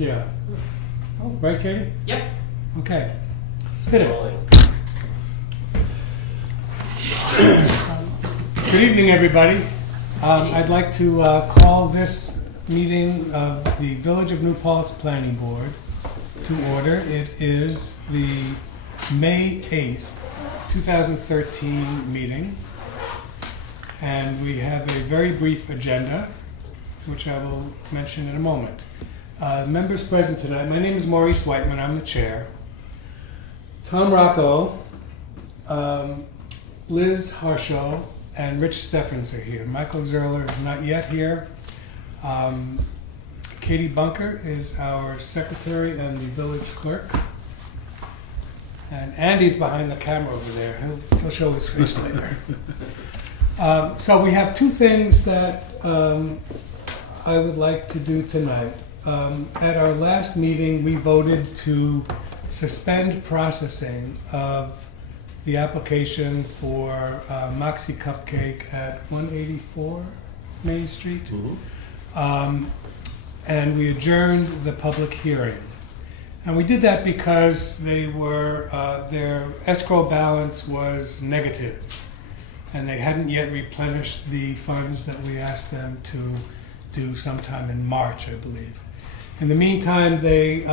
Yeah. Oh, right, Katie? Yep. Okay. Hit it. Good evening, everybody. I'd like to call this meeting of the Village of New Paltz Planning Board to order. It is the May 8th, 2013 meeting. And we have a very brief agenda, which I will mention in a moment. Members present tonight, my name is Maurice Whiteman, I'm the chair. Tom Rocco, Liz Harshaw, and Rich Steffens are here. Michael Zerler is not yet here. Katie Bunker is our secretary and the village clerk. And Andy's behind the camera over there. He'll show his face later. So we have two things that I would like to do tonight. At our last meeting, we voted to suspend processing of the application for Moxie Cupcake at 184 Main Street. Mm-hmm. And we adjourned the public hearing. And we did that because they were, their escrow balance was negative. And they hadn't yet replenished the funds that we asked them to do sometime in March, I believe. In the meantime, they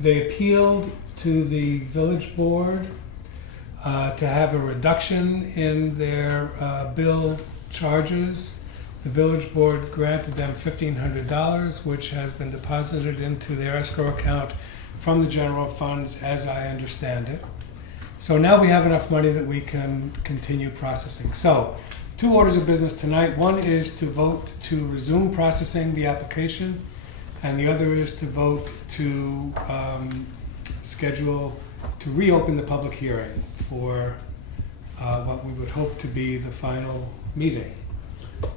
appealed to the village board to have a reduction in their bill charges. The village board granted them $1,500, which has been deposited into their escrow account from the general funds, as I understand it. So now we have enough money that we can continue processing. So, two orders of business tonight. One is to vote to resume processing the application, and the other is to vote to schedule to reopen the public hearing for what we would hope to be the final meeting.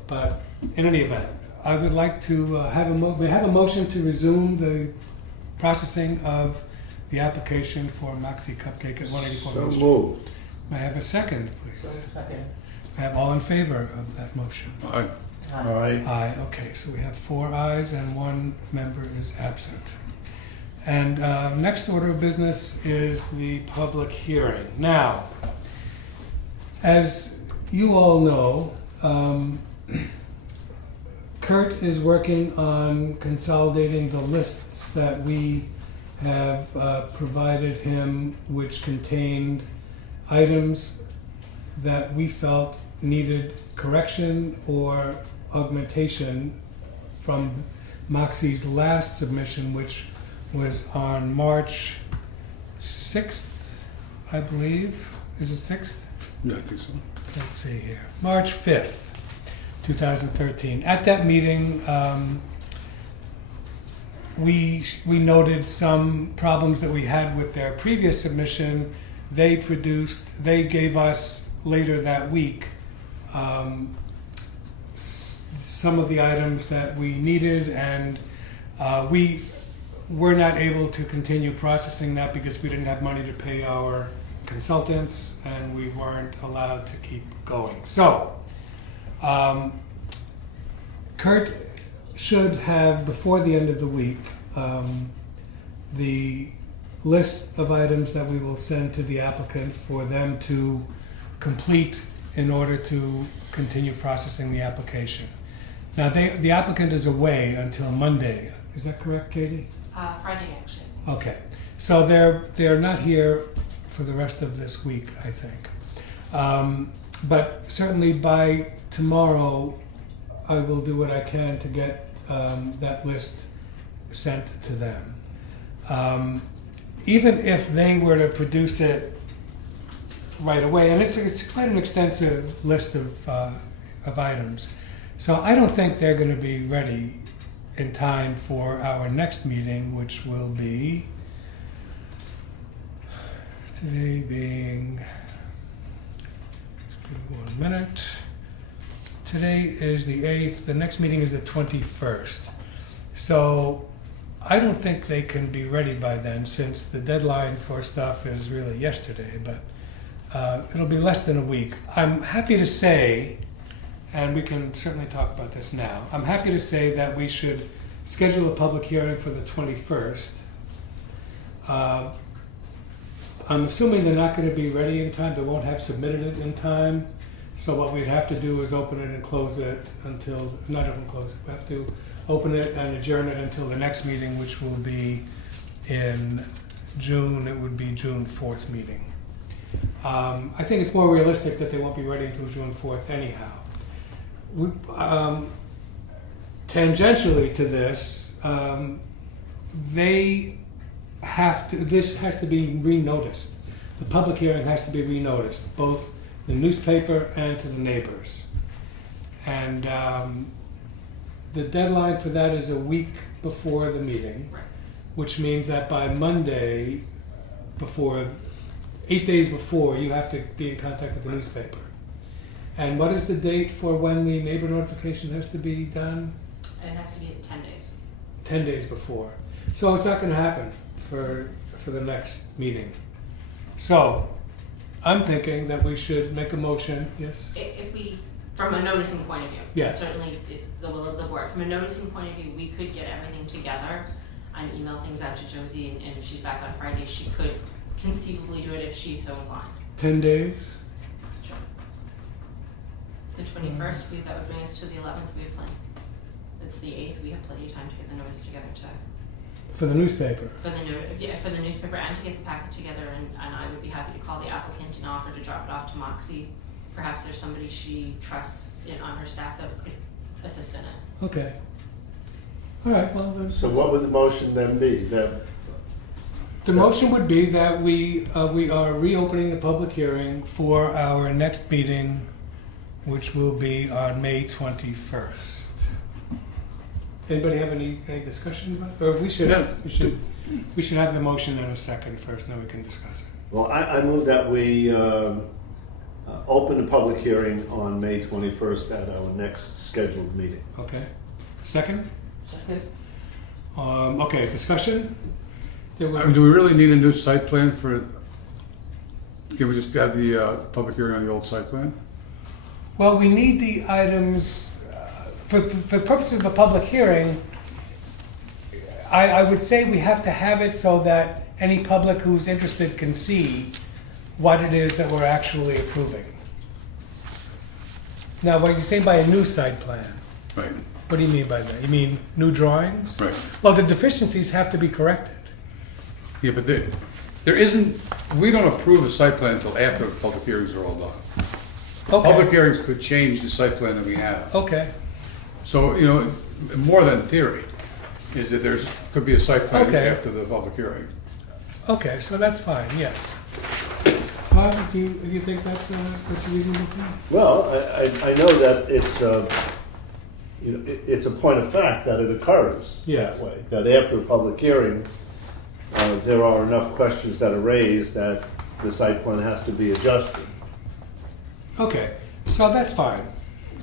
But in any event, I would like to have a motion to resume the processing of the application for Moxie Cupcake at 184 So Main Street. moved. May I have a second, please? Second. I have all in favor of that motion. Aye. Aye. Aye, okay, so we have 4 ayes and 1 member is absent. And next order of business is the public hearing. Now, as you all know, Kurt is working on consolidating the lists that we have provided him, which contained items that we felt needed correction or augmentation from Moxie's last submission, which was on March 6th, I believe. Is it 6th? Yeah, I think so. Let's see here. March 5th, 2013. At that meeting, we noted some problems that we had with their previous submission. They gave us later that week some of the items that we needed, and we were not able to continue processing that because we didn't have money to pay our consultants, and we weren't allowed to keep going. So, Kurt should have, before the end of the week, the list of items that we will send to the applicant for them to complete in order to continue processing the application. Now, the applicant is away until Monday. Is that correct, Katie? Friday, actually. Okay, so they're not here for the rest of this week, I think. But certainly by tomorrow, I will do what I can to get that list sent to them. Even if they were to produce it right away, and it's quite an extensive list of items, so I don't think they're going to be ready in time for our next meeting, which will be today being, just give me 1 minute. Today is the 8th, the next meeting is the 21st. So I don't think they can be ready by then, since the deadline for stuff is really yesterday, but it'll be less than a week. I'm happy to say, and we can certainly talk about this now, I'm happy to say that we should schedule a public hearing for the 21st. I'm assuming they're not gonna be ready in time, they won't have submitted it in time. So what we'd have to do is open it and close it until, not even close it, we have to open it and adjourn it until the next meeting, which will be in June. It would be June 4th meeting. I think it's more realistic that they won't be ready until June 4th anyhow. Tangentially to this, this has to be renoticed. The public hearing has to be renoticed, both the newspaper and to the neighbors. And the deadline for that is a week before the meeting, which means that by Monday, 8 days before, you have to be in contact with the newspaper. And what is the date for when the neighbor notification has to be done? It has to be 10 days. 10 days before. So it's not going to happen for the next meeting. So I'm thinking that we should make a motion. Yes? If we, from a noticing point of view, Yes. certainly the will of the board. From a noticing point of view, we could get everything together and email things out to Josie, and if she's back on Friday, she could conceivably do it if she's so inclined. 10 days? Sure. The 21st, that would bring us to the 11th. We have plenty. It's the 8th. We have plenty of time to get the notice together For the newspaper? for the newspaper and to get the packet together. And I would be happy to call the applicant and offer to drop it off to Moxie. Perhaps there's somebody she trusts on her staff that could assist in it. Okay. All right, well, then. So what would the motion then be? The motion would be that we are reopening the public hearing for our next meeting, which will be on May 21st. Anybody have any discussion about it? Or we should have the motion in a second first, and then we can discuss it. Well, I move that we open the public hearing on May 21st at our next scheduled meeting. Okay. Second? Okay, discussion? There was, Do we really need a new site plan for, can we just have the public hearing on the old site plan? well, we need the items, for purposes of a public hearing, I would say we have to have it so that any public who's interested can see what it is that we're actually approving. Now, what you say by a new site plan, Right, what do you mean by that? You mean new drawings? right. Well, the deficiencies have to be corrected. Yeah, but there isn't, we don't approve a site plan until after the public hearings are all done. Public Okay, hearings could change the site plan that we have. okay, So, more than theory, is that could be a site plan Okay. after the public hearing. okay, so that's fine, yes. Bob, do you think that's a reasonable thing? Well, I know that it's a point of fact that it occurs Yes. that way. That after a public hearing, there are enough questions that are raised that the site plan has to be adjusted. Okay, so that's fine.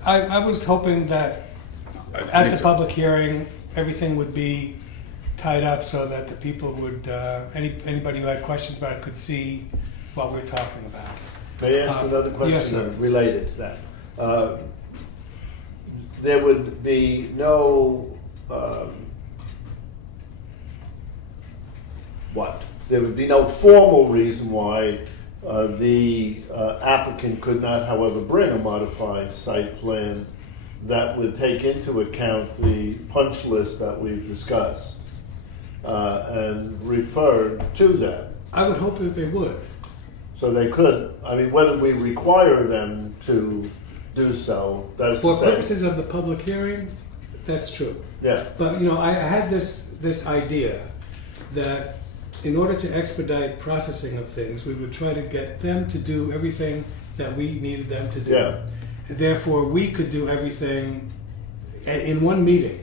I was hoping that at the public hearing, everything would be tied up so that the people would, anybody who had questions about it could see what we're talking about. May I ask another yes, question sir. related to that? There would be no, There would be no formal reason why the applicant could not, however, bring a modified site plan that would take into account the punch list that we've discussed and referred to that. I would hope that they would. So they could, whether we require them to do so, that's For the same. purposes of the public hearing, that's true. Yeah, But, I had this idea that in order to expedite processing of things, we would try to get them to do everything that we needed them to do. Yeah. Therefore, we could do everything in one meeting,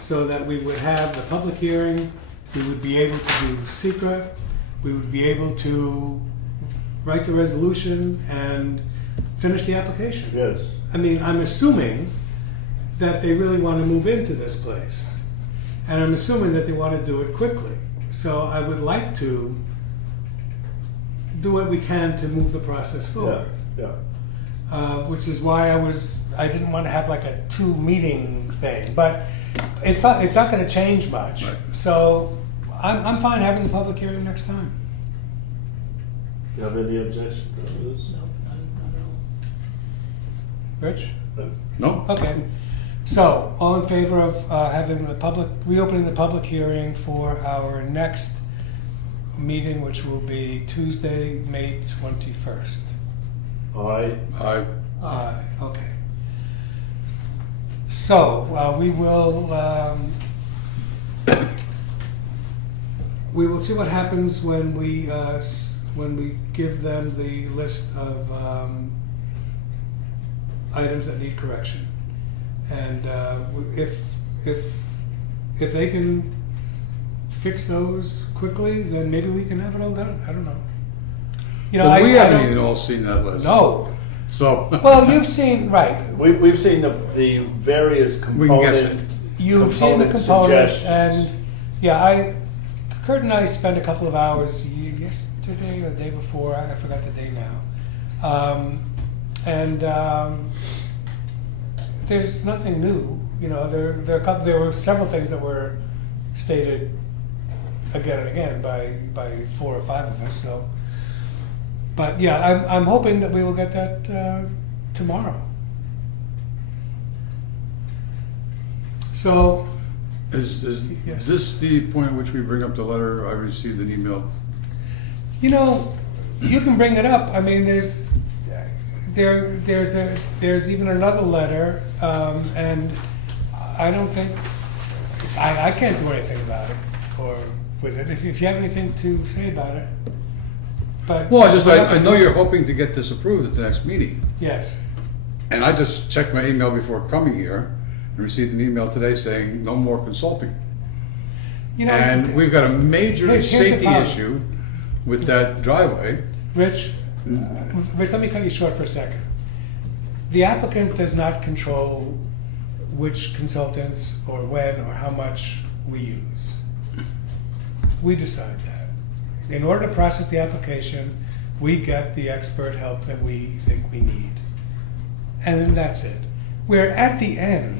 so that we would have the public hearing, we would be able to do secret, we would be able to write the resolution and finish the application. yes. I'm assuming that they really want to move into this place. And I'm assuming that they want to do it quickly. So I would like to do what we can to move the process Yeah, forward. yeah. Which is why I didn't want to have like a 2-meeting thing. But it's not going to change much. Right. So I'm fine having the public hearing next time. Do you have any objection to this? Rich? No? Okay. So, all in favor of reopening the public hearing for our next meeting, which will be Tuesday, May 21st? Aye. Okay. So, we will see what happens when we give them the list of items that need correction. And if they can fix those quickly, then maybe we can have it all done. I don't know. You know, Well, we I haven't don't- even all seen that list. No. So. Well, you've seen, right. We've seen the various We can guess component. You've seen the Component components, suggestions. and yeah, Kurt and I spent a couple of hours yesterday or the day before. I forgot the day now. There's nothing new. You know, there were several things that were stated again and again by 4 or 5 of us. So, but yeah, I'm hoping that we will get that tomorrow. So, Is Yes. this the point at which we bring up the letter? I received an email. you know, you can bring it up. I mean, there's even another letter, and I don't think I can't do anything about it or with it. If you have anything to say about it, but Well, I know you're hoping to get this approved at the next meeting. Yes. And I just checked my email before coming here and received an email today saying no more consulting. You know, And we've got a major Here's the safety problem. issue with that driveway. Rich, let me cut you short for a second. The applicant does not control which consultants or when or how much we use. We decide that. In order to process the application, we get the expert help that we think we need. And then that's it. We're at the end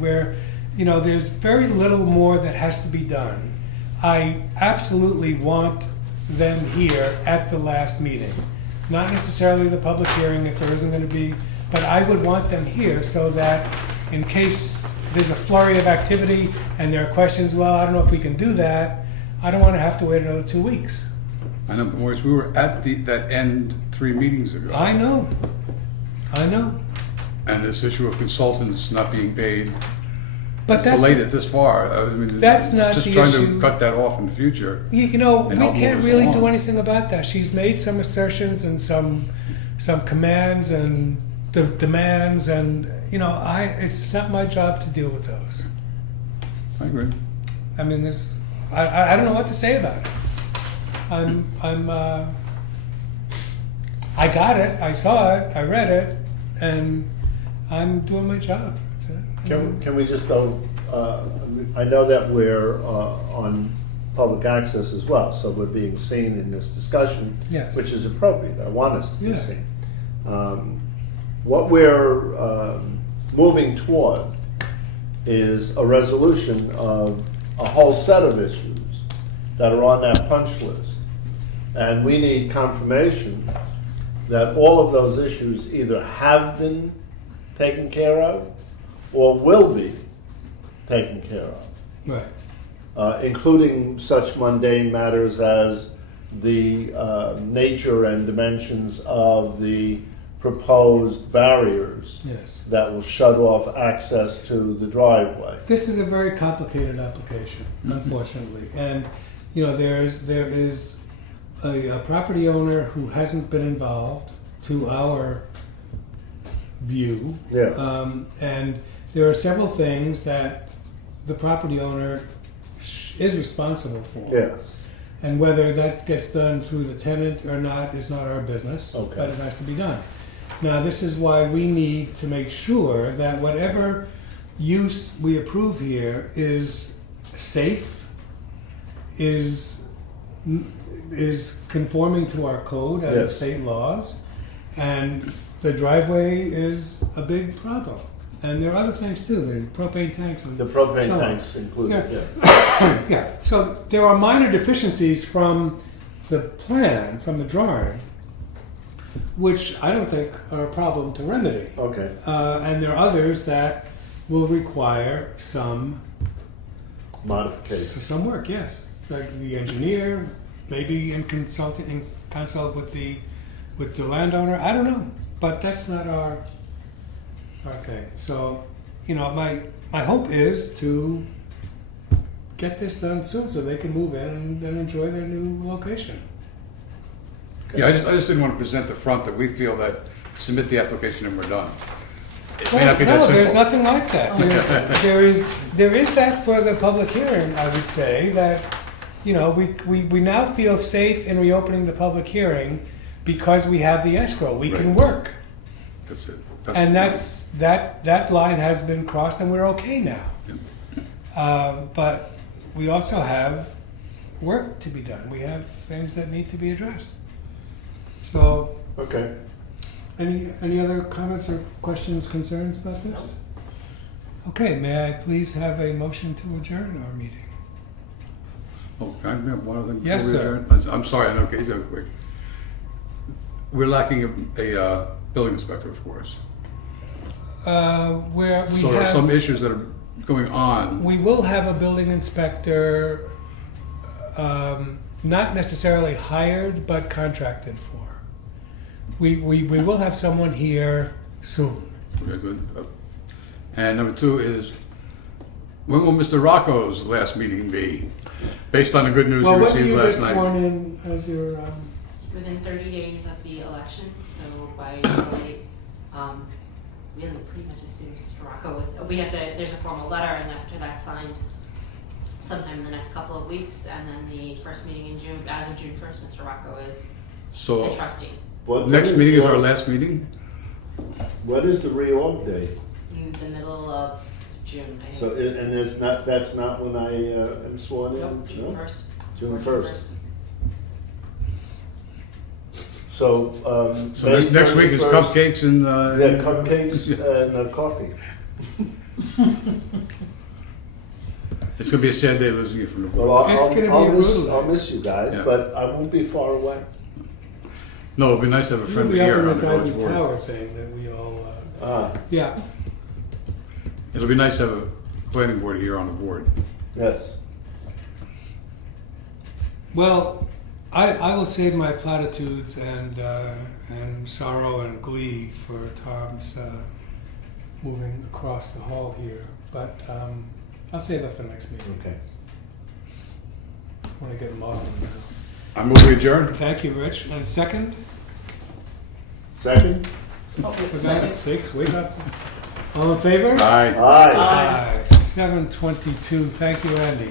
where, you know, there's very little more that has to be done. I absolutely want them here at the last meeting. Not necessarily the public hearing if there isn't going to be, but I would want them here so that in case there's a flurry of activity and there are questions, well, I don't know if we can do that, I don't want to have to wait another 2 weeks. I know, but Maurice, we were at that end 3 meetings ago. I know. And this issue of consultants not being paid, But that's, delayed it this far. I mean, That's not just the trying issue. to cut that off in the future. you know, and we help move can't us really do along. anything about that. She's made some assertions and some commands and demands, and you know, it's not my job to deal with those. I agree. I mean, I don't know what to say about it. I got it, I saw it, I read it, and I'm doing my job. That's it. Can we just go, I know that we're on public access as well, so we're being seen in this discussion, Yes. which is appropriate. I want us to be Yes. seen. What we're moving toward is a resolution of a whole set of issues that are on that punch list. And we need confirmation that all of those issues either have been taken care of or will be taken care of, Right. including such mundane matters as the nature and dimensions of the proposed barriers Yes. that will shut off access to the driveway. This is a very complicated application, unfortunately, and you know there is a property owner who hasn't been involved, to our view, Yeah. and there are several things that the property owner is responsible for. Yes. And whether that gets done through the tenant or not is not our business, Okay. but it has to be done. Now, this is why we need to make sure that whatever use we approve here is safe, is conforming to our code and Yes. state laws, and the driveway is a big problem. And there are other things too, the propane tanks and The propane so on. tanks included, Yeah. yeah. Yeah, so there are minor deficiencies from the plan, from the drawing, which I don't think are a problem to remedy. Okay, And there are others that will require some modification. work, yes. Like the engineer, maybe in consult with the landowner. I don't know, but that's not our thing. So, my hope is to get this done soon so they can move in and enjoy their new location. Yeah, I just didn't want to present the front that we feel that submit the application and we're done. It may not be that No, simple. there's nothing like that. There is that for the public hearing, I would say, that, we now feel safe in reopening the public hearing because we have the escrow. We can Right. work. That's it. And that line has been crossed and we're okay now. But we also have work to be done. We have things that need to be addressed. So, Okay. any other comments or questions, concerns about this? Okay, may I please have a motion to adjourn our meeting? Oh, can I have one other thing? Yes, before we sir. adjourn? I'm sorry, I know, okay, so quick. We're lacking a building inspector, of course. Where we So there are some have, issues that are going on. we will have a building inspector, not necessarily hired, but contracted for. We will have someone here soon. Okay, good. And number two is, when will Mr. Rocco's last meeting be? Based on the good news Well, we when do received you get last night. sworn in as your, Within 30 days of the election, so by really pretty much as soon as Mr. Rocco, there's a formal letter, and after that's signed sometime in the next couple of weeks, and then the first meeting in June, as of June 1st, Mr. Rocco is a So, trustee. next meeting is our last meeting? What is the reorg date? In the middle of June, I So, think. and that's not when I am sworn in? Nope, June No? 1st. June Or 1st. So, So May next week is 31st. cupcakes and... Yeah, cupcakes and coffee. It's gonna be a sad day losing you from the board. Well, It's gonna be a brutal I'll day. miss you guys, Yeah. but I won't be far away. No, it'd be nice to have a friend we have here on the this village ivory board. tower thing that we all, Ah, yeah. It'll be nice to have a planning board here on the board. yes. Well, I will save my platitudes and sorrow and glee for Tom's moving across the hall here, but I'll save that for next meeting. Okay. I want to get them off now. I move we adjourn. Thank you, Rich. And second? Second? For God's sakes, wake up. All in favor? Aye. Aye. Aye. 7:22. Thank you, Andy.